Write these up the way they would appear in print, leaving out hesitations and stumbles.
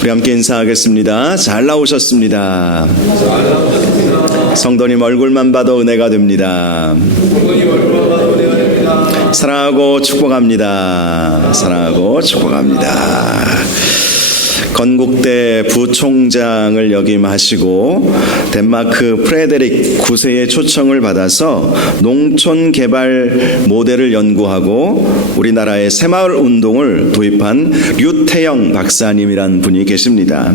우리 함께 인사하겠습니다. 잘 나오셨습니다. 성도님 얼굴만 봐도 은혜가 됩니다. 사랑하고 축복합니다. 사랑하고 축복합니다. 건국대 부총장을 역임하시고 덴마크 프레데릭 9세의 초청을 받아서 농촌 개발 모델을 연구하고 우리나라의 새마을 운동을 도입한 류태영 박사님이란 분이 계십니다.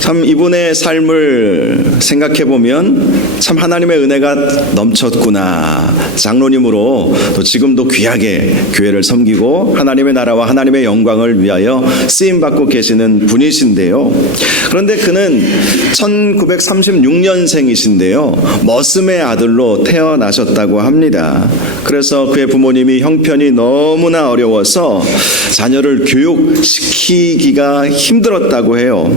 참 이분의 삶을 생각해보면 참 하나님의 은혜가 넘쳤구나. 장로님으로 또 지금도 귀하게 교회를 섬기고 하나님의 나라와 하나님의 영광을 위하여 쓰임받고 계시는 분이신데요. 그런데 그는 1936년생이신데요. 머슴의 아들로 태어나셨다고 합니다. 그래서 그의 부모님이 형편이 너무나 어려워서 자녀를 교육시키기가 힘들었다고 해요.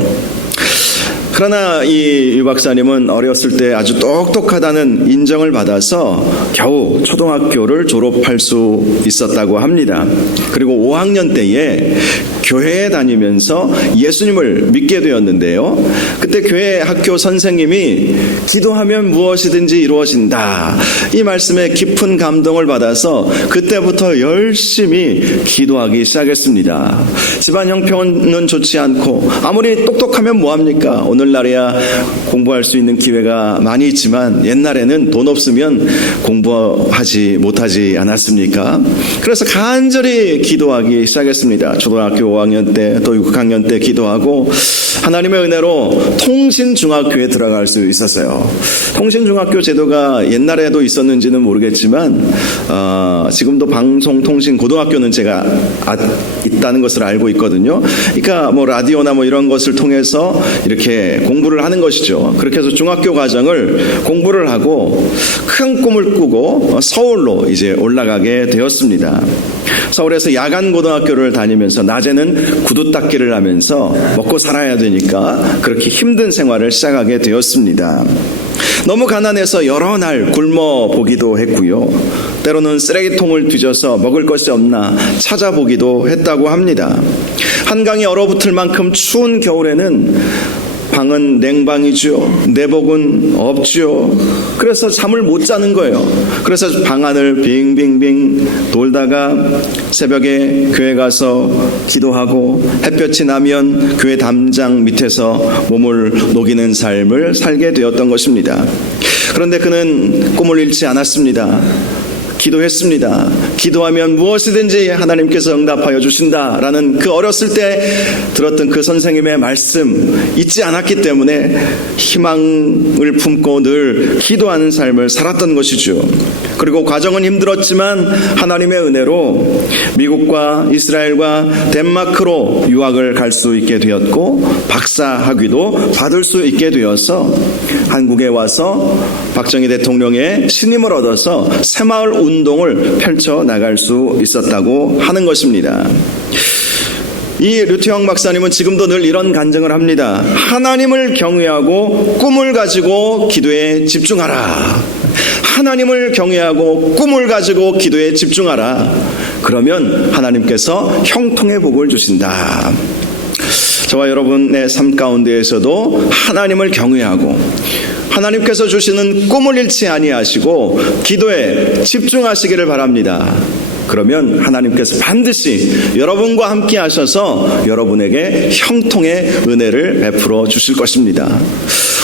그러나 이 유 박사님은 어렸을 때 아주 똑똑하다는 인정을 받아서 겨우 초등학교를 졸업할 수 있었다고 합니다. 그리고 5학년 때에 교회에 다니면서 예수님을 믿게 되었는데요. 그때 교회 학교 선생님이 기도하면 무엇이든지 이루어진다. 이 말씀에 깊은 감동을 받아서 그때부터 열심히 기도하기 시작했습니다. 집안 형편은 좋지 않고 아무리 똑똑하면 뭐합니까? 오늘날에야 공부할 수 있는 기회가 많이 있지만 옛날에는 돈 없으면 공부하지 못하지 않았습니까? 그래서 간절히 기도하기 시작했습니다. 초등학교 5학년 때 또 6학년 때 기도하고 하나님의 은혜로 통신중학교에 들어갈 수 있었어요. 통신중학교 제도가 옛날에도 있었는지는 모르겠지만 지금도 방송통신고등학교는 제가 있다는 것을 알고 있거든요. 그러니까 뭐 라디오나 뭐 이런 것을 통해서 이렇게 공부를 하는 것이죠. 그렇게 해서 중학교 과정을 공부를 하고 큰 꿈을 꾸고 서울로 이제 올라가게 되었습니다. 서울에서 야간 고등학교를 다니면서 낮에는 구두 닦기를 하면서 먹고 살아야 되니까 그렇게 힘든 생활을 시작하게 되었습니다. 너무 가난해서 여러 날 굶어 보기도 했고요. 때로는 쓰레기통을 뒤져서 먹을 것이 없나 찾아보기도 했다고 합니다. 한강이 얼어붙을 만큼 추운 겨울에는 방은 냉방이죠. 내복은 없죠. 그래서 잠을 못 자는 거예요. 그래서 방 안을 빙빙빙 돌다가 새벽에 교회 가서 기도하고 햇볕이 나면 교회 담장 밑에서 몸을 녹이는 삶을 살게 되었던 것입니다. 그런데 그는 꿈을 잃지 않았습니다. 기도했습니다. 기도하면 무엇이든지 하나님께서 응답하여 주신다라는 그 어렸을 때 들었던 그 선생님의 말씀 잊지 않았기 때문에 희망을 품고 늘 기도하는 삶을 살았던 것이죠. 그리고 과정은 힘들었지만 하나님의 은혜로 미국과 이스라엘과 덴마크로 유학을 갈 수 있게 되었고 박사 학위도 받을 수 있게 되어서 한국에 와서 박정희 대통령의 신임을 얻어서 새마을 운동을 펼쳐나갈 수 있었다고 하는 것입니다. 이 류태영 박사님은 지금도 늘 이런 간증을 합니다. 하나님을 경외하고 꿈을 가지고 기도에 집중하라. 하나님을 경외하고 꿈을 가지고 기도에 집중하라. 그러면 하나님께서 형통의 복을 주신다. 저와 여러분의 삶 가운데에서도 하나님을 경외하고 하나님께서 주시는 꿈을 잃지 아니하시고 기도에 집중하시기를 바랍니다. 그러면 하나님께서 반드시 여러분과 함께 하셔서 여러분에게 형통의 은혜를 베풀어 주실 것입니다.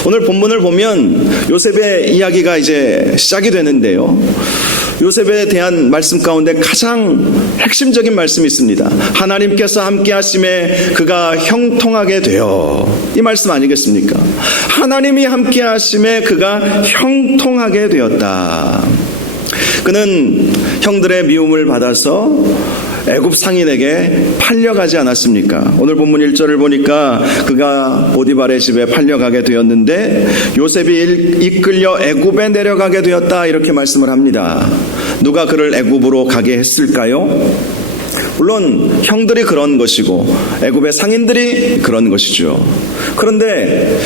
오늘 본문을 보면 요셉의 이야기가 이제 시작이 되는데요. 요셉에 대한 말씀 가운데 가장 핵심적인 말씀이 있습니다. 하나님께서 함께 하심에 그가 형통하게 되어. 이 말씀 아니겠습니까? 하나님이 함께 하심에 그가 형통하게 되었다. 그는 형들의 미움을 받아서 애굽 상인에게 팔려가지 않았습니까? 오늘 본문 1절을 보니까 그가 보디발의 집에 팔려가게 되었는데 요셉이 이끌려 애굽에 내려가게 되었다 이렇게 말씀을 합니다. 누가 그를 애굽으로 가게 했을까요? 물론 형들이 그런 것이고 애굽의 상인들이 그런 것이죠. 그런데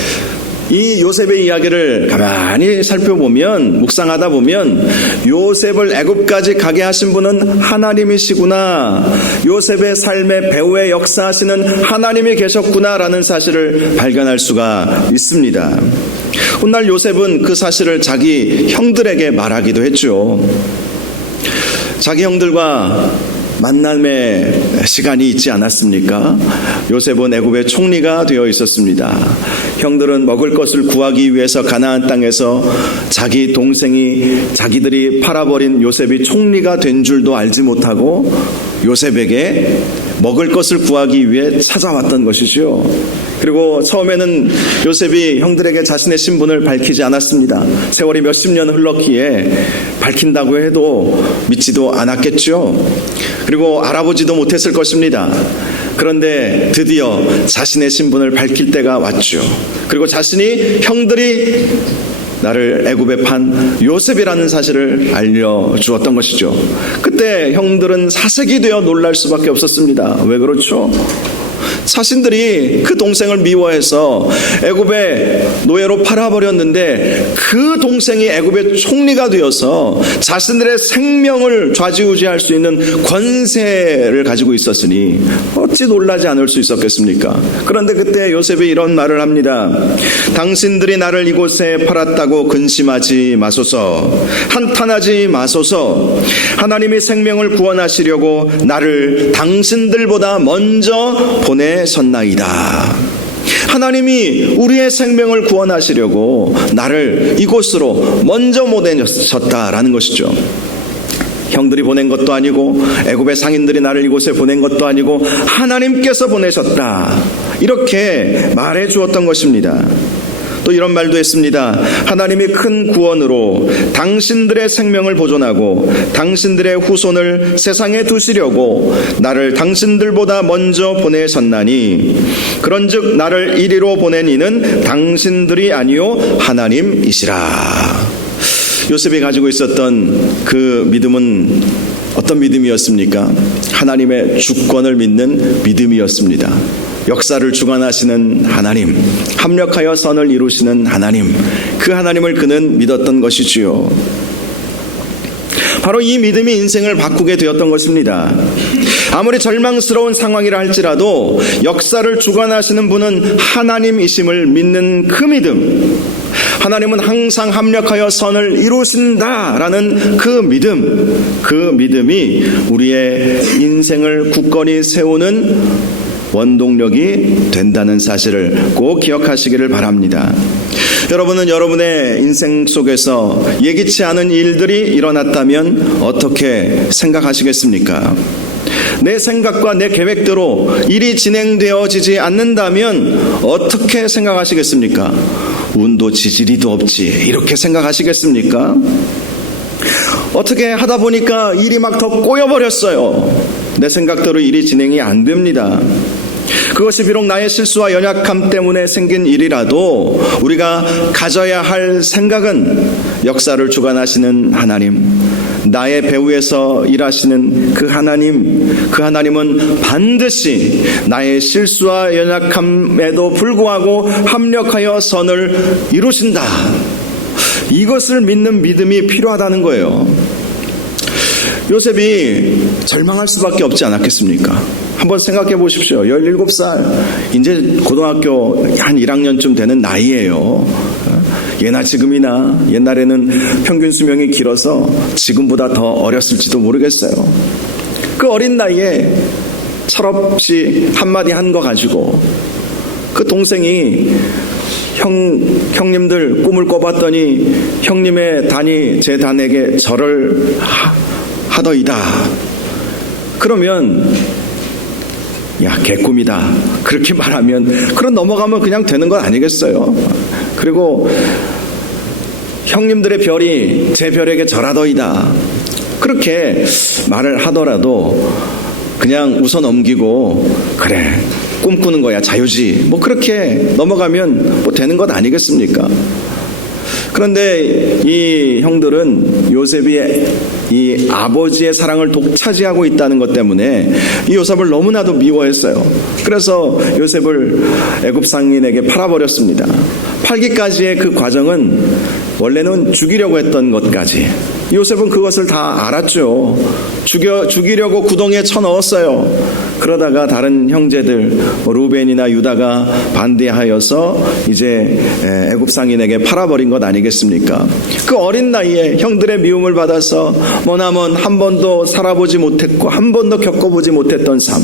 이 요셉의 이야기를 가만히 살펴보면, 묵상하다 보면 요셉을 애굽까지 가게 하신 분은 하나님이시구나, 요셉의 삶의 배후에 역사하시는 하나님이 계셨구나라는 사실을 발견할 수가 있습니다. 훗날 요셉은 그 사실을 자기 형들에게 말하기도 했죠. 자기 형들과 만남의 시간이 있지 않았습니까? 요셉은 애굽의 총리가 되어 있었습니다. 형들은 먹을 것을 구하기 위해서 가나안 땅에서 자기 동생이 자기들이 팔아버린 요셉이 총리가 된 줄도 알지 못하고 요셉에게 먹을 것을 구하기 위해 찾아왔던 것이죠. 그리고 처음에는 요셉이 형들에게 자신의 신분을 밝히지 않았습니다. 세월이 몇십 년 흘렀기에 밝힌다고 해도 믿지도 않았겠죠. 그리고 알아보지도 못했을 것입니다. 그런데 드디어 자신의 신분을 밝힐 때가 왔죠. 그리고 자신이 형들이 나를 애굽에 판 요셉이라는 사실을 알려주었던 것이죠. 그때 형들은 사색이 되어 놀랄 수밖에 없었습니다. 왜 그렇죠? 자신들이 그 동생을 미워해서 애굽의 노예로 팔아버렸는데 그 동생이 애굽의 총리가 되어서 자신들의 생명을 좌지우지할 수 있는 권세를 가지고 있었으니 어찌 놀라지 않을 수 있었겠습니까? 그런데 그때 요셉이 이런 말을 합니다. 당신들이 나를 이곳에 팔았다고 근심하지 마소서, 한탄하지 마소서. 하나님이 생명을 구원하시려고 나를 당신들보다 먼저 보내셨나이다. 하나님이 우리의 생명을 구원하시려고 나를 이곳으로 먼저 보내셨다라는 것이죠. 형들이 보낸 것도 아니고 애굽의 상인들이 나를 이곳에 보낸 것도 아니고 하나님께서 보내셨다, 이렇게 말해 주었던 것입니다. 또 이런 말도 했습니다. 하나님이 큰 구원으로 당신들의 생명을 보존하고 당신들의 후손을 세상에 두시려고 나를 당신들보다 먼저 보내셨나니 그런즉 나를 이리로 보낸 이는 당신들이 아니요 하나님이시라. 요셉이 가지고 있었던 그 믿음은 어떤 믿음이었습니까? 하나님의 주권을 믿는 믿음이었습니다. 역사를 주관하시는 하나님, 합력하여 선을 이루시는 하나님, 그 하나님을 그는 믿었던 것이지요. 바로 이 믿음이 인생을 바꾸게 되었던 것입니다. 아무리 절망스러운 상황이라 할지라도 역사를 주관하시는 분은 하나님이심을 믿는 그 믿음, 하나님은 항상 합력하여 선을 이루신다라는 그 믿음이 우리의 인생을 굳건히 세우는 원동력이 된다는 사실을 꼭 기억하시기를 바랍니다. 여러분은 여러분의 인생 속에서 예기치 않은 일들이 일어났다면 어떻게 생각하시겠습니까? 내 생각과 내 계획대로 일이 진행되어지지 않는다면 어떻게 생각하시겠습니까? 운도 지지리도 없지, 이렇게 생각하시겠습니까? 어떻게 하다 보니까 일이 막 더 꼬여버렸어요. 내 생각대로 일이 진행이 안 됩니다. 그것이 비록 나의 실수와 연약함 때문에 생긴 일이라도 우리가 가져야 할 생각은 역사를 주관하시는 하나님, 나의 배후에서 일하시는 그 하나님은 반드시 나의 실수와 연약함에도 불구하고 합력하여 선을 이루신다. 이것을 믿는 믿음이 필요하다는 거예요. 요셉이 절망할 수밖에 없지 않았겠습니까? 한번 생각해 보십시오. 17살, 이제 고등학교 한 1학년쯤 되는 나이예요. 예나 지금이나 옛날에는 평균 수명이 길어서 지금보다 더 어렸을지도 모르겠어요. 그 어린 나이에 철없이 한마디 한 거 가지고 그 동생이 형님들 꿈을 꿔봤더니 형님의 단이 제 단에게 절을 하더이다. 그러면 야, 개꿈이다, 그렇게 말하면 그럼 넘어가면 그냥 되는 건 아니겠어요? 그리고 형님들의 별이 제 별에게 절하더이다, 그렇게 말을 하더라도 그냥 웃어 넘기고 그래, 꿈꾸는 거야, 자유지, 뭐 그렇게 넘어가면 뭐 되는 것 아니겠습니까? 그런데 이 형들은 요셉이 이 아버지의 사랑을 독차지하고 있다는 것 때문에 이 요셉을 너무나도 미워했어요. 그래서 요셉을 애굽 상인에게 팔아버렸습니다. 팔기까지의 그 과정은 원래는 죽이려고 했던 것까지. 요셉은 그것을 다 알았죠. 죽이려고 구덩이에 쳐넣었어요. 그러다가 다른 형제들 루벤이나 유다가 반대하여서 이제 애굽 상인에게 팔아버린 것 아니겠습니까? 그 어린 나이에 형들의 미움을 받아서 머나먼 한 번도 살아보지 못했고 한 번도 겪어보지 못했던 삶.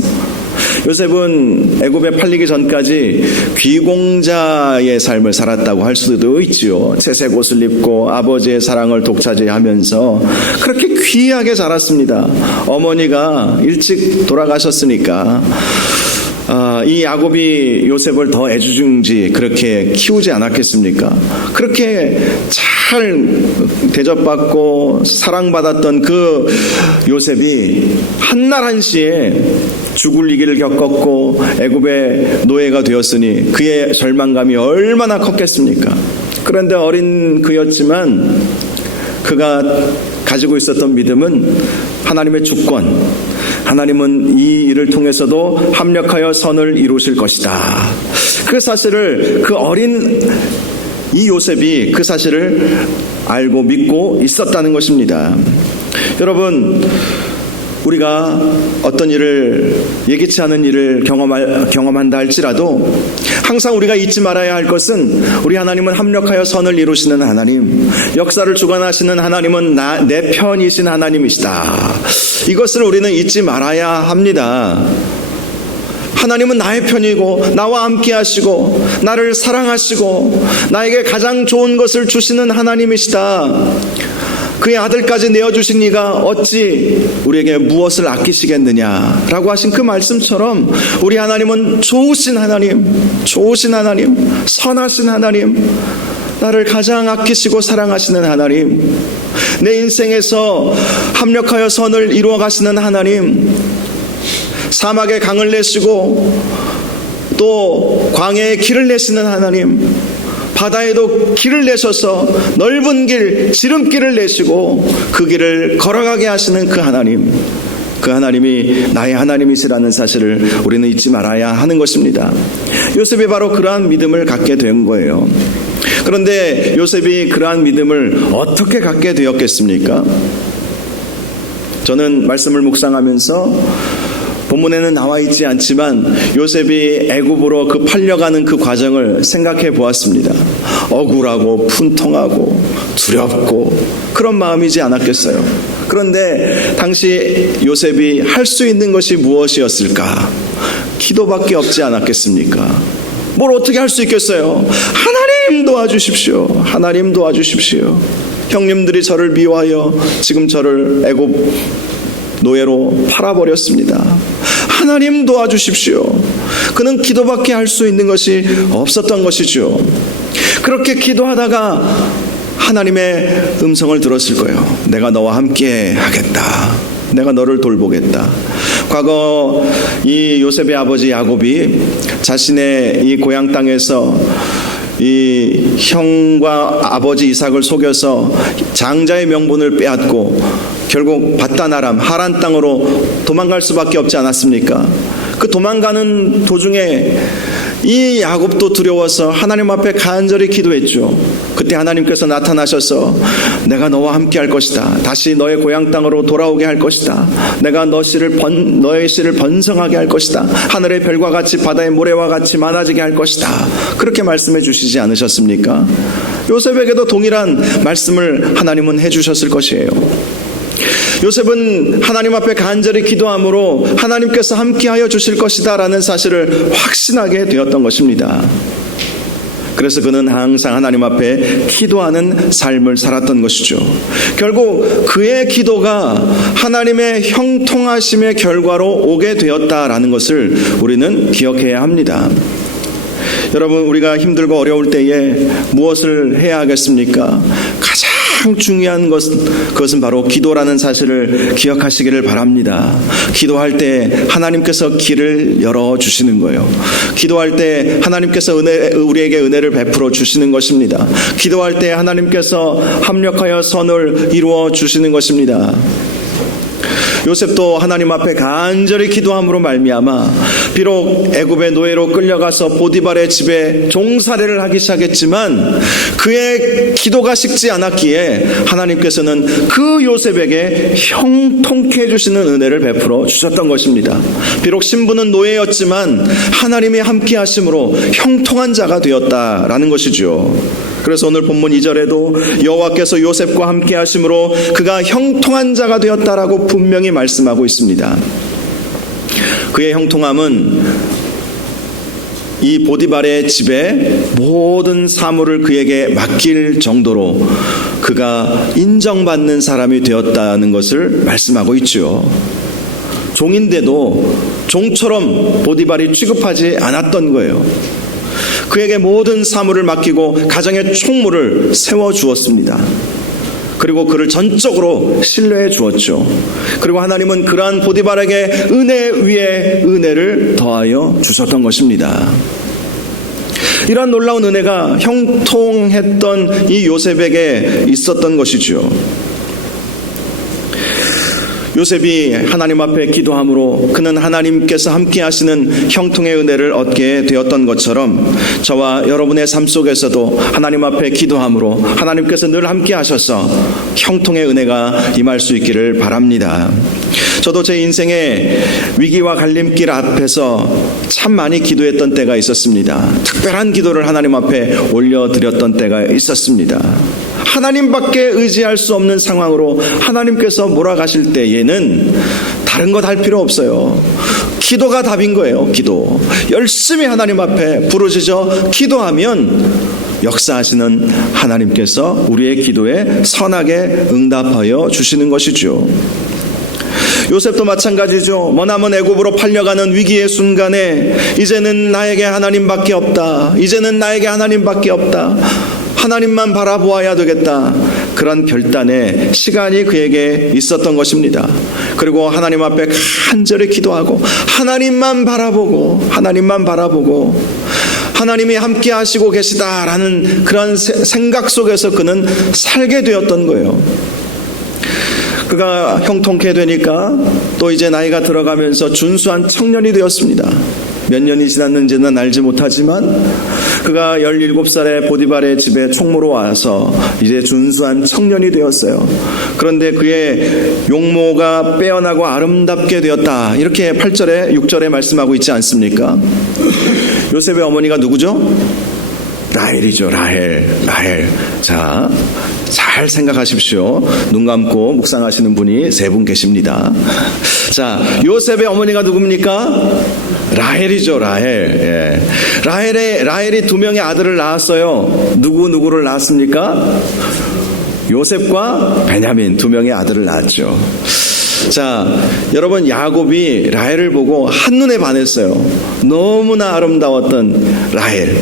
요셉은 애굽에 팔리기 전까지 귀공자의 삶을 살았다고 할 수도 있지요. 채색 옷을 입고 아버지의 사랑을 독차지하면서 그렇게 귀하게 자랐습니다. 어머니가 일찍 돌아가셨으니까 이 야곱이 요셉을 더 애지중지 그렇게 키우지 않았겠습니까? 그렇게 잘 대접받고 사랑받았던 그 요셉이 한날 한시에 죽을 위기를 겪었고 애굽의 노예가 되었으니 그의 절망감이 얼마나 컸겠습니까? 그런데 어린 그였지만 그가 가지고 있었던 믿음은 하나님의 주권, 하나님은 이 일을 통해서도 합력하여 선을 이루실 것이다. 그 사실을 그 어린 이 요셉이 그 사실을 알고 믿고 있었다는 것입니다. 여러분, 우리가 어떤 일을 예기치 않은 일을 경험한다 할지라도 항상 우리가 잊지 말아야 할 것은 우리 하나님은 합력하여 선을 이루시는 하나님, 역사를 주관하시는 하나님은 내 편이신 하나님이시다. 이것을 우리는 잊지 말아야 합니다. 하나님은 나의 편이고 나와 함께 하시고 나를 사랑하시고 나에게 가장 좋은 것을 주시는 하나님이시다. 그의 아들까지 내어주신 이가 어찌 우리에게 무엇을 아끼시겠느냐라고 하신 그 말씀처럼 우리 하나님은 좋으신 하나님, 선하신 하나님, 나를 가장 아끼시고 사랑하시는 하나님, 내 인생에서 합력하여 선을 이루어 가시는 하나님, 사막에 강을 내시고 또 광야에 길을 내시는 하나님, 바다에도 길을 내셔서 넓은 길, 지름길을 내시고 그 길을 걸어가게 하시는 그 하나님, 그 하나님이 나의 하나님이시라는 사실을 우리는 잊지 말아야 하는 것입니다. 요셉이 바로 그러한 믿음을 갖게 된 거예요. 그런데 요셉이 그러한 믿음을 어떻게 갖게 되었겠습니까? 저는 말씀을 묵상하면서 본문에는 나와 있지 않지만 요셉이 애굽으로 그 팔려가는 그 과정을 생각해 보았습니다. 억울하고 분통하고 두렵고 그런 마음이지 않았겠어요. 그런데 당시 요셉이 할 수 있는 것이 무엇이었을까? 기도밖에 없지 않았겠습니까? 뭘 어떻게 할 수 있겠어요? 하나님 도와주십시오. 하나님 도와주십시오. 형님들이 저를 미워하여 지금 저를 애굽 노예로 팔아버렸습니다. 하나님 도와주십시오. 그는 기도밖에 할 수 있는 것이 없었던 것이죠. 그렇게 기도하다가 하나님의 음성을 들었을 거예요. 내가 너와 함께 하겠다. 내가 너를 돌보겠다. 과거 이 요셉의 아버지 야곱이 자신의 이 고향 땅에서 이 형과 아버지 이삭을 속여서 장자의 명분을 빼앗고 결국 바다나람 하란 땅으로 도망갈 수밖에 없지 않았습니까? 그 도망가는 도중에 이 야곱도 두려워서 하나님 앞에 간절히 기도했죠. 그때 하나님께서 나타나셔서 내가 너와 함께 할 것이다. 다시 너의 고향 땅으로 돌아오게 할 것이다. 내가 너의 씨를 번성하게 할 것이다. 하늘의 별과 같이 바다의 모래와 같이 많아지게 할 것이다. 그렇게 말씀해 주시지 않으셨습니까? 요셉에게도 동일한 말씀을 하나님은 해주셨을 것이에요. 요셉은 하나님 앞에 간절히 기도함으로 하나님께서 함께하여 주실 것이다 라는 사실을 확신하게 되었던 것입니다. 그래서 그는 항상 하나님 앞에 기도하는 삶을 살았던 것이죠. 결국 그의 기도가 하나님의 형통하심의 결과로 오게 되었다라는 것을 우리는 기억해야 합니다. 여러분, 우리가 힘들고 어려울 때에 무엇을 해야 하겠습니까? 가장 중요한 그것은 바로 기도라는 사실을 기억하시기를 바랍니다. 기도할 때 하나님께서 길을 열어주시는 거예요. 기도할 때 하나님께서 우리에게 은혜를 베풀어 주시는 것입니다. 기도할 때 하나님께서 합력하여 선을 이루어 주시는 것입니다. 요셉도 하나님 앞에 간절히 기도함으로 말미암아 비록 애굽의 노예로 끌려가서 보디발의 집에 종살이를 하기 시작했지만 그의 기도가 식지 않았기에 하나님께서는 그 요셉에게 형통케 해주시는 은혜를 베풀어 주셨던 것입니다. 비록 신부는 노예였지만 하나님이 함께 하심으로 형통한 자가 되었다라는 것이죠. 그래서 오늘 본문 2절에도 여호와께서 요셉과 함께 하심으로 그가 형통한 자가 되었다라고 분명히 말씀하고 있습니다. 그의 형통함은 이 보디발의 집에 모든 사물을 그에게 맡길 정도로 그가 인정받는 사람이 되었다는 것을 말씀하고 있죠. 종인데도 종처럼 보디발이 취급하지 않았던 거예요. 그에게 모든 사물을 맡기고 가정의 총무를 세워주었습니다. 그리고 그를 전적으로 신뢰해 주었죠. 그리고 하나님은 그러한 보디발에게 은혜 위에 은혜를 더하여 주셨던 것입니다. 이러한 놀라운 은혜가 형통했던 이 요셉에게 있었던 것이죠. 요셉이 하나님 앞에 기도함으로 그는 하나님께서 함께 하시는 형통의 은혜를 얻게 되었던 것처럼 저와 여러분의 삶 속에서도 하나님 앞에 기도함으로 하나님께서 늘 함께 하셔서 형통의 은혜가 임할 수 있기를 바랍니다. 저도 제 인생의 위기와 갈림길 앞에서 참 많이 기도했던 때가 있었습니다. 특별한 기도를 하나님 앞에 올려드렸던 때가 있었습니다. 하나님밖에 의지할 수 없는 상황으로 하나님께서 몰아가실 때에는 다른 것 할 필요 없어요. 기도가 답인 거예요. 기도. 열심히 하나님 앞에 부르짖어 기도하면 역사하시는 하나님께서 우리의 기도에 선하게 응답하여 주시는 것이죠. 요셉도 마찬가지죠. 머나먼 애굽으로 팔려가는 위기의 순간에 이제는 나에게 하나님밖에 없다. 이제는 나에게 하나님밖에 없다. 하나님만 바라보아야 되겠다. 그런 결단의 시간이 그에게 있었던 것입니다. 그리고 하나님 앞에 간절히 기도하고 하나님만 바라보고 하나님이 함께 하시고 계시다라는 그런 생각 속에서 그는 살게 되었던 거예요. 그가 형통케 되니까 또 이제 나이가 들어가면서 준수한 청년이 되었습니다. 몇 년이 지났는지는 알지 못하지만 그가 17살에 보디발의 집에 총무로 와서 이제 준수한 청년이 되었어요. 그런데 그의 용모가 빼어나고 아름답게 되었다. 이렇게 8절에 6절에 말씀하고 있지 않습니까? 요셉의 어머니가 누구죠? 라헬이죠. 라헬. 자, 잘 생각하십시오. 눈 감고 묵상하시는 분이 3분 계십니다. 자, 요셉의 어머니가 누굽니까? 라헬이죠. 라헬. 예. 라헬이 2명의 아들을 낳았어요. 누구를 낳았습니까? 요셉과 베냐민 2명의 아들을 낳았죠. 자, 여러분, 야곱이 라헬을 보고 한눈에 반했어요. 너무나 아름다웠던 라헬.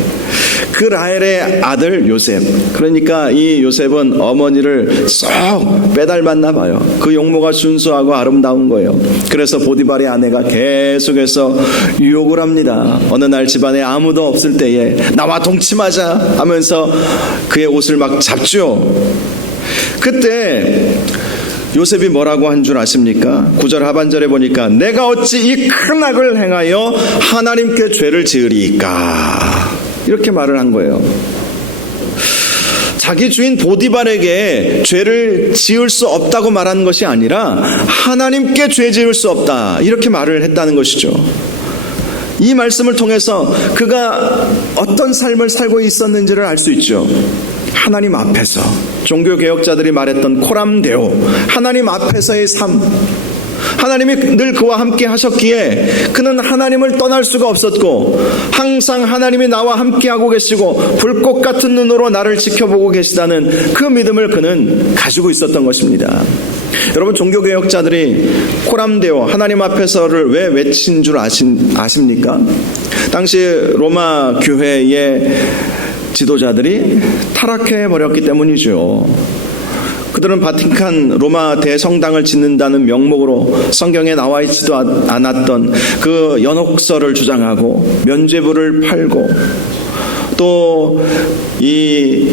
그 라헬의 아들 요셉. 그러니까 이 요셉은 어머니를 쏙 빼닮았나 봐요. 그 용모가 순수하고 아름다운 거예요. 그래서 보디발의 아내가 계속해서 유혹을 합니다. 어느 날 집안에 아무도 없을 때에 나와 동침하자 하면서 그의 옷을 막 잡죠. 그때 요셉이 뭐라고 한 줄 아십니까? 9절 하반절에 보니까 내가 어찌 이 큰 악을 행하여 하나님께 죄를 지으리이까, 이렇게 말을 한 거예요. 자기 주인 보디발에게 죄를 지을 수 없다고 말한 것이 아니라 하나님께 죄 지을 수 없다, 이렇게 말을 했다는 것이죠. 이 말씀을 통해서 그가 어떤 삶을 살고 있었는지를 알 수 있죠. 하나님 앞에서, 종교개혁자들이 말했던 코람데오, 하나님 앞에서의 삶, 하나님이 늘 그와 함께 하셨기에 그는 하나님을 떠날 수가 없었고 항상 하나님이 나와 함께하고 계시고 불꽃 같은 눈으로 나를 지켜보고 계시다는 그 믿음을 그는 가지고 있었던 것입니다. 여러분, 종교개혁자들이 코람데오, 하나님 앞에서를 왜 외친 줄 아십니까? 당시 로마 교회의 지도자들이 타락해버렸기 때문이죠. 그들은 바티칸 로마 대성당을 짓는다는 명목으로 성경에 나와 있지도 않았던 그 연옥설을 주장하고 면죄부를 팔고 또 이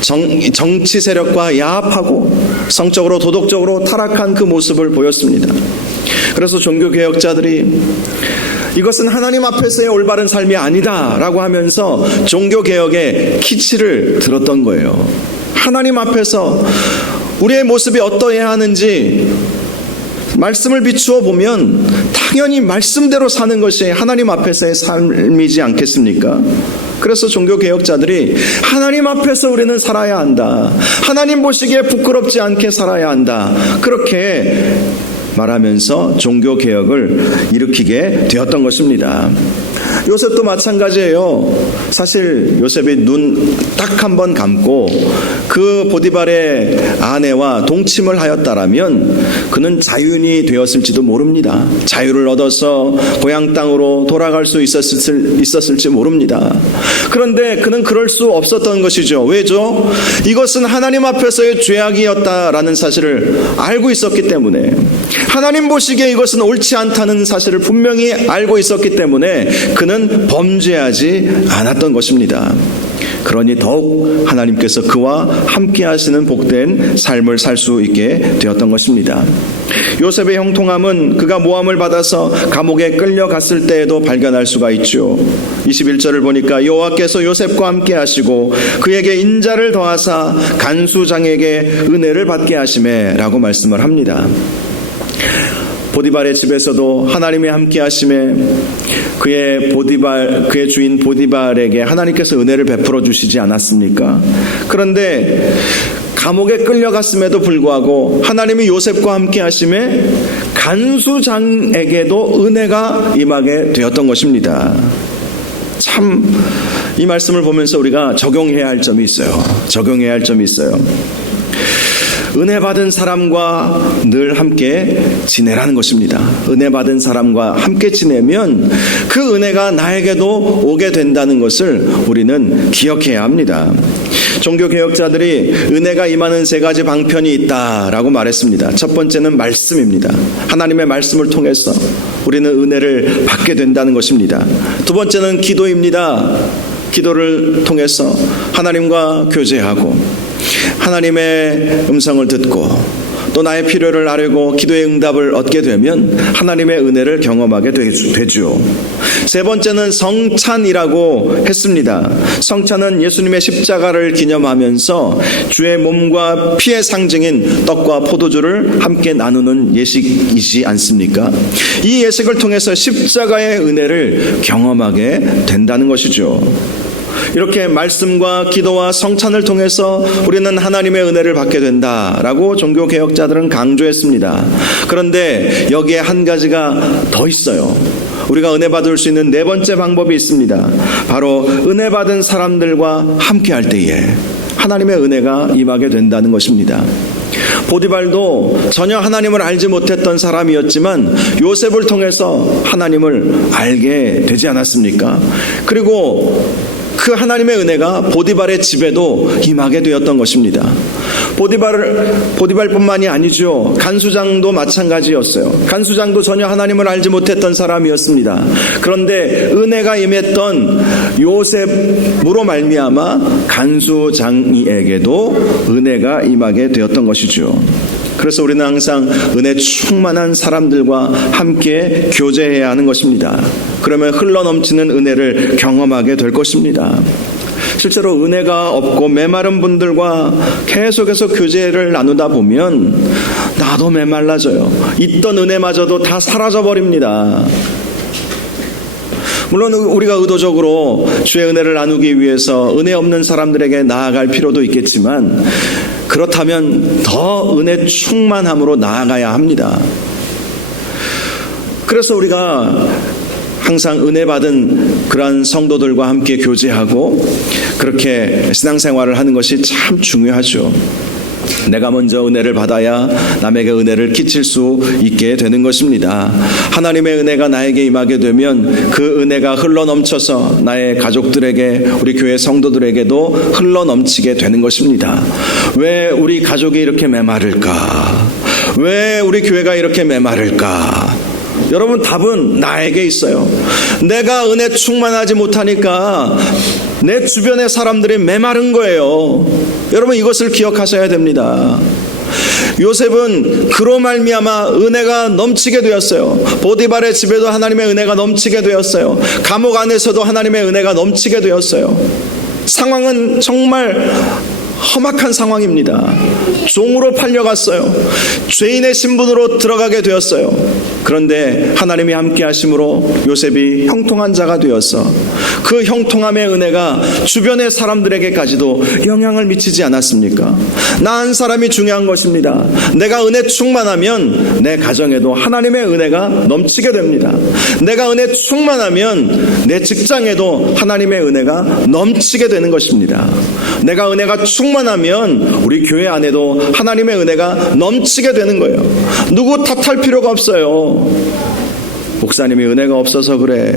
정치 세력과 야합하고 성적으로 도덕적으로 타락한 그 모습을 보였습니다. 그래서 종교개혁자들이 이것은 하나님 앞에서의 올바른 삶이 아니다라고 하면서 종교개혁의 키치를 들었던 거예요. 하나님 앞에서 우리의 모습이 어떠해야 하는지 말씀을 비추어 보면 당연히 말씀대로 사는 것이 하나님 앞에서의 삶이지 않겠습니까? 그래서 종교개혁자들이 하나님 앞에서 우리는 살아야 한다. 하나님 보시기에 부끄럽지 않게 살아야 한다. 그렇게 말하면서 종교개혁을 일으키게 되었던 것입니다. 요셉도 마찬가지예요. 사실 요셉이 눈 딱 한 번 감고 그 보디발의 아내와 동침을 하였다라면 그는 자유인이 되었을지도 모릅니다. 자유를 얻어서 고향 땅으로 돌아갈 수 있었을지 모릅니다. 그런데 그는 그럴 수 없었던 것이죠. 왜죠? 이것은 하나님 앞에서의 죄악이었다라는 사실을 알고 있었기 때문에, 하나님 보시기에 이것은 옳지 않다는 사실을 분명히 알고 있었기 때문에 그는 범죄하지 않았던 것입니다. 그러니 더욱 하나님께서 그와 함께 하시는 복된 삶을 살 수 있게 되었던 것입니다. 요셉의 형통함은 그가 모함을 받아서 감옥에 끌려갔을 때에도 발견할 수가 있죠. 21절을 보니까 여호와께서 요셉과 함께 하시고 그에게 인자를 더하사 간수장에게 은혜를 받게 하시매 라고 말씀을 합니다. 보디발의 집에서도 하나님이 함께 하심에 그의 주인 보디발에게 하나님께서 은혜를 베풀어 주시지 않았습니까? 그런데 감옥에 끌려갔음에도 불구하고 하나님이 요셉과 함께 하심에 간수장에게도 은혜가 임하게 되었던 것입니다. 참 이 말씀을 보면서 우리가 적용해야 할 점이 있어요. 은혜 받은 사람과 늘 함께 지내라는 것입니다. 은혜 받은 사람과 함께 지내면 그 은혜가 나에게도 오게 된다는 것을 우리는 기억해야 합니다. 종교개혁자들이 은혜가 임하는 세 가지 방편이 있다라고 말했습니다. 첫 번째는 말씀입니다. 하나님의 말씀을 통해서 우리는 은혜를 받게 된다는 것입니다. 두 번째는 기도입니다. 기도를 통해서 하나님과 교제하고 하나님의 음성을 듣고 또 나의 필요를 아뢰고 기도의 응답을 얻게 되면 하나님의 은혜를 경험하게 되죠. 세 번째는 성찬이라고 했습니다. 성찬은 예수님의 십자가를 기념하면서 주의 몸과 피의 상징인 떡과 포도주를 함께 나누는 예식이지 않습니까? 이 예식을 통해서 십자가의 은혜를 경험하게 된다는 것이죠. 이렇게 말씀과 기도와 성찬을 통해서 우리는 하나님의 은혜를 받게 된다라고 종교개혁자들은 강조했습니다. 그런데 여기에 한 가지가 더 있어요. 우리가 은혜 받을 수 있는 네 번째 방법이 있습니다. 바로 은혜 받은 사람들과 함께 할 때에 하나님의 은혜가 임하게 된다는 것입니다. 보디발도 전혀 하나님을 알지 못했던 사람이었지만 요셉을 통해서 하나님을 알게 되지 않았습니까? 그리고 그 하나님의 은혜가 보디발의 집에도 임하게 되었던 것입니다. 보디발뿐만이 아니죠. 간수장도 마찬가지였어요. 간수장도 전혀 하나님을 알지 못했던 사람이었습니다. 그런데 은혜가 임했던 요셉으로 말미암아 간수장에게도 은혜가 임하게 되었던 것이죠. 그래서 우리는 항상 은혜 충만한 사람들과 함께 교제해야 하는 것입니다. 그러면 흘러넘치는 은혜를 경험하게 될 것입니다. 실제로 은혜가 없고 메마른 분들과 계속해서 교제를 나누다 보면 나도 메말라져요. 있던 은혜마저도 다 사라져버립니다. 물론 우리가 의도적으로 주의 은혜를 나누기 위해서 은혜 없는 사람들에게 나아갈 필요도 있겠지만 그렇다면 더 은혜 충만함으로 나아가야 합니다. 그래서 우리가 항상 은혜 받은 그러한 성도들과 함께 교제하고 그렇게 신앙생활을 하는 것이 참 중요하죠. 내가 먼저 은혜를 받아야 남에게 은혜를 끼칠 수 있게 되는 것입니다. 하나님의 은혜가 나에게 임하게 되면 그 은혜가 흘러넘쳐서 나의 가족들에게, 우리 교회 성도들에게도 흘러넘치게 되는 것입니다. 왜 우리 가족이 이렇게 메마를까? 왜 우리 교회가 이렇게 메마를까? 여러분, 답은 나에게 있어요. 내가 은혜 충만하지 못하니까 내 주변의 사람들이 메마른 거예요. 여러분, 이것을 기억하셔야 됩니다. 요셉은 그로 말미암아 은혜가 넘치게 되었어요. 보디발의 집에도 하나님의 은혜가 넘치게 되었어요. 감옥 안에서도 하나님의 은혜가 넘치게 되었어요. 상황은 정말 험악한 상황입니다. 종으로 팔려갔어요. 죄인의 신분으로 들어가게 되었어요. 그런데 하나님이 함께 하심으로 요셉이 형통한 자가 되었어. 그 형통함의 은혜가 주변의 사람들에게까지도 영향을 미치지 않았습니까? 나 한 사람이 중요한 것입니다. 내가 은혜 충만하면 내 가정에도 하나님의 은혜가 넘치게 됩니다. 내가 은혜 충만하면 내 직장에도 하나님의 은혜가 넘치게 되는 것입니다. 내가 은혜가 충만하면 우리 교회 안에도 하나님의 은혜가 넘치게 되는 거예요. 누구 탓할 필요가 없어요. 목사님이 은혜가 없어서 그래,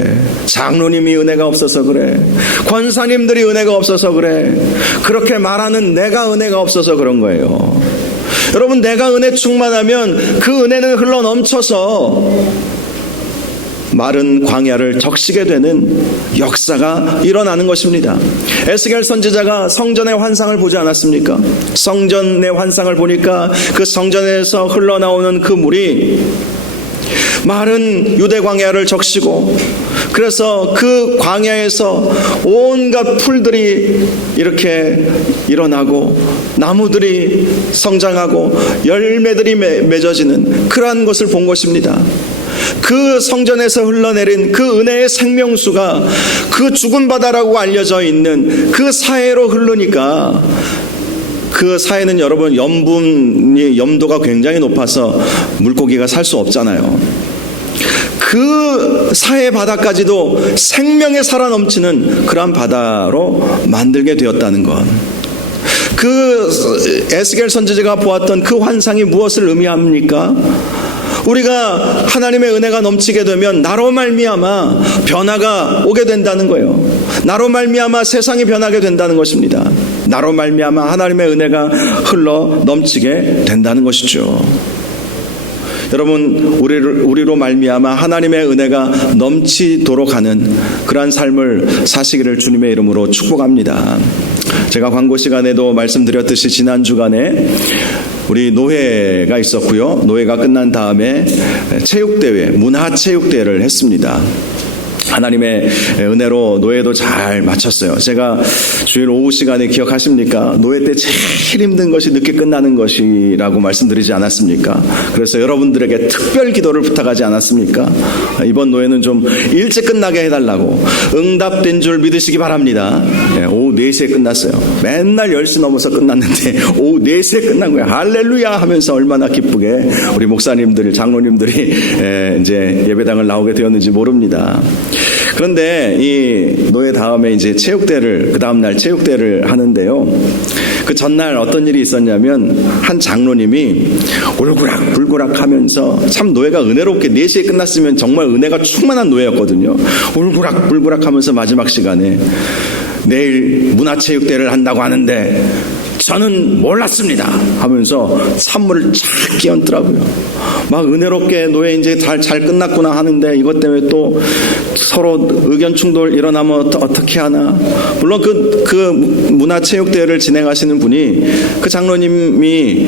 장로님이 은혜가 없어서 그래, 권사님들이 은혜가 없어서 그래, 그렇게 말하는 내가 은혜가 없어서 그런 거예요. 여러분, 내가 은혜 충만하면 그 은혜는 흘러 넘쳐서 마른 광야를 적시게 되는 역사가 일어나는 것입니다. 에스겔 선지자가 성전의 환상을 보지 않았습니까? 성전의 환상을 보니까 그 성전에서 흘러나오는 그 물이 마른 유대 광야를 적시고, 그래서 그 광야에서 온갖 풀들이 이렇게 일어나고 나무들이 성장하고 열매들이 맺어지는 그러한 것을 본 것입니다. 그 성전에서 흘러내린 그 은혜의 생명수가 그 죽은 바다라고 알려져 있는 그 사해로 흐르니까, 그 사해는 여러분 염도가 굉장히 높아서 물고기가 살 수 없잖아요. 그 사해 바다까지도 생명에 살아 넘치는 그러한 바다로 만들게 되었다는 것. 그 에스겔 선지자가 보았던 그 환상이 무엇을 의미합니까? 우리가 하나님의 은혜가 넘치게 되면 나로 말미암아 변화가 오게 된다는 거예요. 나로 말미암아 세상이 변하게 된다는 것입니다. 나로 말미암아 하나님의 은혜가 흘러 넘치게 된다는 것이죠. 여러분, 우리로 말미암아 하나님의 은혜가 넘치도록 하는 그러한 삶을 사시기를 주님의 이름으로 축복합니다. 제가 광고 시간에도 말씀드렸듯이 지난 주간에 우리 노회가 있었고요. 노회가 끝난 다음에 체육대회, 문화체육대회를 했습니다. 하나님의 은혜로 노예도 잘 마쳤어요. 제가 주일 오후 시간에 기억하십니까? 노예 때 제일 힘든 것이 늦게 끝나는 것이라고 말씀드리지 않았습니까? 그래서 여러분들에게 특별 기도를 부탁하지 않았습니까? 이번 노예는 좀 일찍 끝나게 해달라고 응답된 줄 믿으시기 바랍니다. 오후 4시에 끝났어요. 맨날 10시 넘어서 끝났는데 오후 4시에 끝난 거예요. 할렐루야 하면서 얼마나 기쁘게 우리 목사님들, 장로님들이 이제 예배당을 나오게 되었는지 모릅니다. 그런데 이 노예 다음에 이제 체육대회를, 그 다음날 체육대회를 하는데요. 그 전날 어떤 일이 있었냐면 한 장로님이 울그락불그락 하면서, 참 노예가 은혜롭게 4시에 끝났으면 정말 은혜가 충만한 노예였거든요. 울그락불그락 하면서 마지막 시간에 내일 문화체육대회를 한다고 하는데 저는 몰랐습니다 하면서 찬물을 쫙 끼얹더라고요. 막 은혜롭게 노예 이제 잘 끝났구나 하는데 이것 때문에 또 서로 의견 충돌 일어나면 어떻게 하나. 물론 그 문화체육대회를 진행하시는 분이, 그 장로님이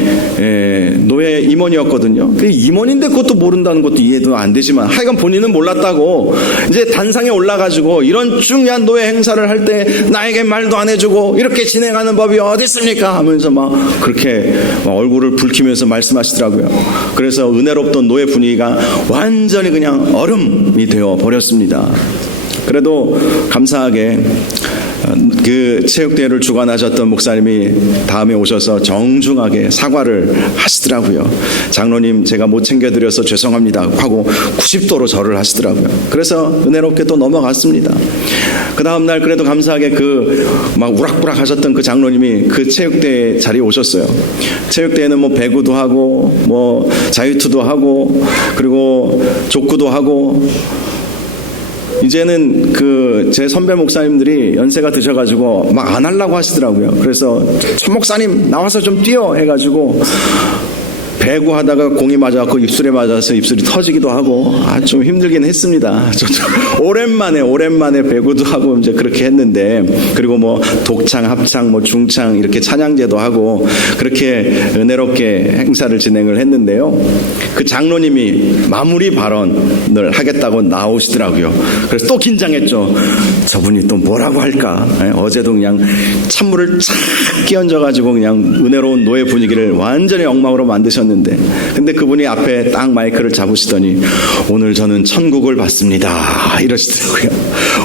노예 임원이었거든요. 그 임원인데 그것도 모른다는 것도 이해도 안 되지만 하여간 본인은 몰랐다고 이제 단상에 올라가지고 이런 중요한 노예 행사를 할 때 나에게 말도 안 해주고 이렇게 진행하는 법이 어디 있습니까 하면서 막 그렇게 얼굴을 붉히면서 말씀하시더라고요. 그래서 은혜롭던 노예 분위기가 완전히 그냥 얼음이 되어 버렸습니다. 그래도 감사하게 그 체육대회를 주관하셨던 목사님이 다음에 오셔서 정중하게 사과를 하시더라고요. 장로님, 제가 못 챙겨드려서 죄송합니다 하고 90도로 절을 하시더라고요. 그래서 은혜롭게 또 넘어갔습니다. 그 다음날 그래도 감사하게 막 우락부락 하셨던 그 장로님이 그 체육대회 자리에 오셨어요. 체육대회는 뭐 배구도 하고 뭐 자유투도 하고 그리고 족구도 하고, 이제는 제 선배 목사님들이 연세가 드셔가지고 막 안 하려고 하시더라고요. 그래서 천 목사님 나와서 좀 뛰어 해가지고 배구하다가 공이 맞아갖고 입술에 맞아서 입술이 터지기도 하고 좀 힘들긴 했습니다. 저도 오랜만에 배구도 하고 이제 그렇게 했는데, 그리고 뭐 독창, 합창, 뭐 중창 이렇게 찬양제도 하고 그렇게 은혜롭게 행사를 진행을 했는데요. 그 장로님이 마무리 발언을 하겠다고 나오시더라고요. 그래서 또 긴장했죠. 저분이 또 뭐라고 할까? 어제도 그냥 찬물을 착 끼얹어가지고 그냥 은혜로운 노예 분위기를 완전히 엉망으로 만드셨는데, 근데 그분이 앞에 딱 마이크를 잡으시더니 오늘 저는 천국을 받습니다 이러시더라고요.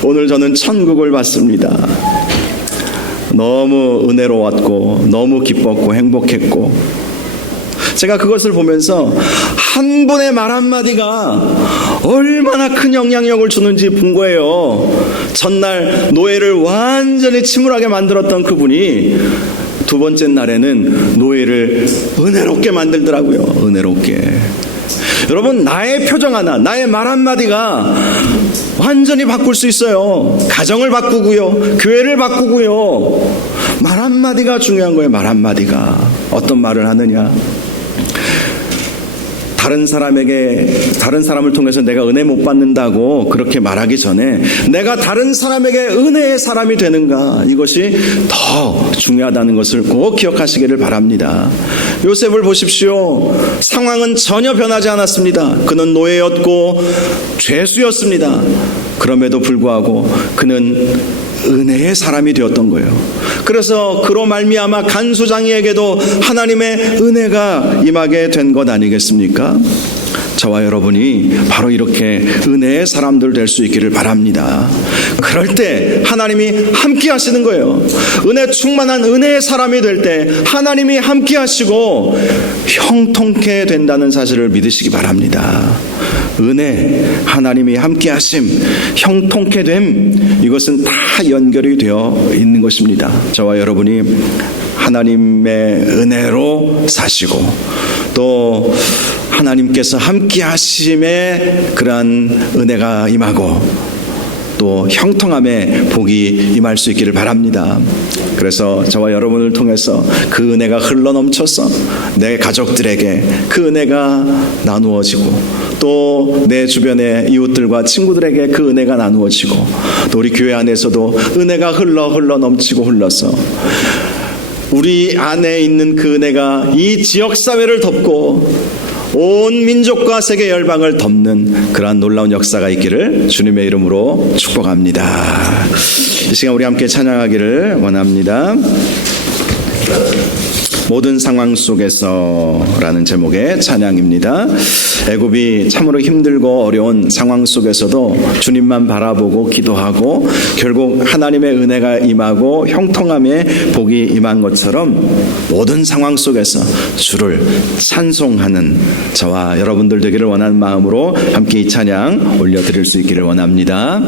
오늘 저는 천국을 받습니다. 너무 은혜로웠고 너무 기뻤고 행복했고, 제가 그것을 보면서 한 분의 말 한마디가 얼마나 큰 영향력을 주는지 본 거예요. 전날 노예를 완전히 침울하게 만들었던 그분이 두 번째 날에는 노예를 은혜롭게 만들더라고요. 은혜롭게. 여러분, 나의 표정 하나, 나의 말 한마디가 완전히 바꿀 수 있어요. 가정을 바꾸고요, 교회를 바꾸고요. 말 한마디가 중요한 거예요. 말 한마디가. 어떤 말을 하느냐. 다른 사람을 통해서 내가 은혜 못 받는다고 그렇게 말하기 전에 내가 다른 사람에게 은혜의 사람이 되는가, 이것이 더 중요하다는 것을 꼭 기억하시기를 바랍니다. 요셉을 보십시오. 상황은 전혀 변하지 않았습니다. 그는 노예였고 죄수였습니다. 그럼에도 불구하고 그는 은혜의 사람이 되었던 거예요. 그래서 그로 말미암아 간수장이에게도 하나님의 은혜가 임하게 된 것 아니겠습니까? 저와 여러분이 바로 이렇게 은혜의 사람들 될 수 있기를 바랍니다. 그럴 때 하나님이 함께 하시는 거예요. 은혜 충만한 은혜의 사람이 될 때 하나님이 함께 하시고 형통케 된다는 사실을 믿으시기 바랍니다. 은혜, 하나님이 함께 하심, 형통케 됨, 이것은 다 연결이 되어 있는 것입니다. 저와 여러분이 하나님의 은혜로 사시고 또 하나님께서 함께 하심에 그러한 은혜가 임하고 또 형통함에 복이 임할 수 있기를 바랍니다. 그래서 저와 여러분을 통해서 그 은혜가 흘러넘쳐서 내 가족들에게 그 은혜가 나누어지고 또 내 주변의 이웃들과 친구들에게 그 은혜가 나누어지고 또 우리 교회 안에서도 은혜가 흘러넘치고 흘러서 우리 안에 있는 그 은혜가 이 지역사회를 덮고 온 민족과 세계 열방을 덮는 그러한 놀라운 역사가 있기를 주님의 이름으로 축복합니다. 이 시간 우리 함께 찬양하기를 원합니다. 모든 상황 속에서 라는 제목의 찬양입니다. 애굽이 참으로 힘들고 어려운 상황 속에서도 주님만 바라보고 기도하고 결국 하나님의 은혜가 임하고 형통함에 복이 임한 것처럼 모든 상황 속에서 주를 찬송하는 저와 여러분들 되기를 원하는 마음으로 함께 이 찬양 올려드릴 수 있기를 원합니다.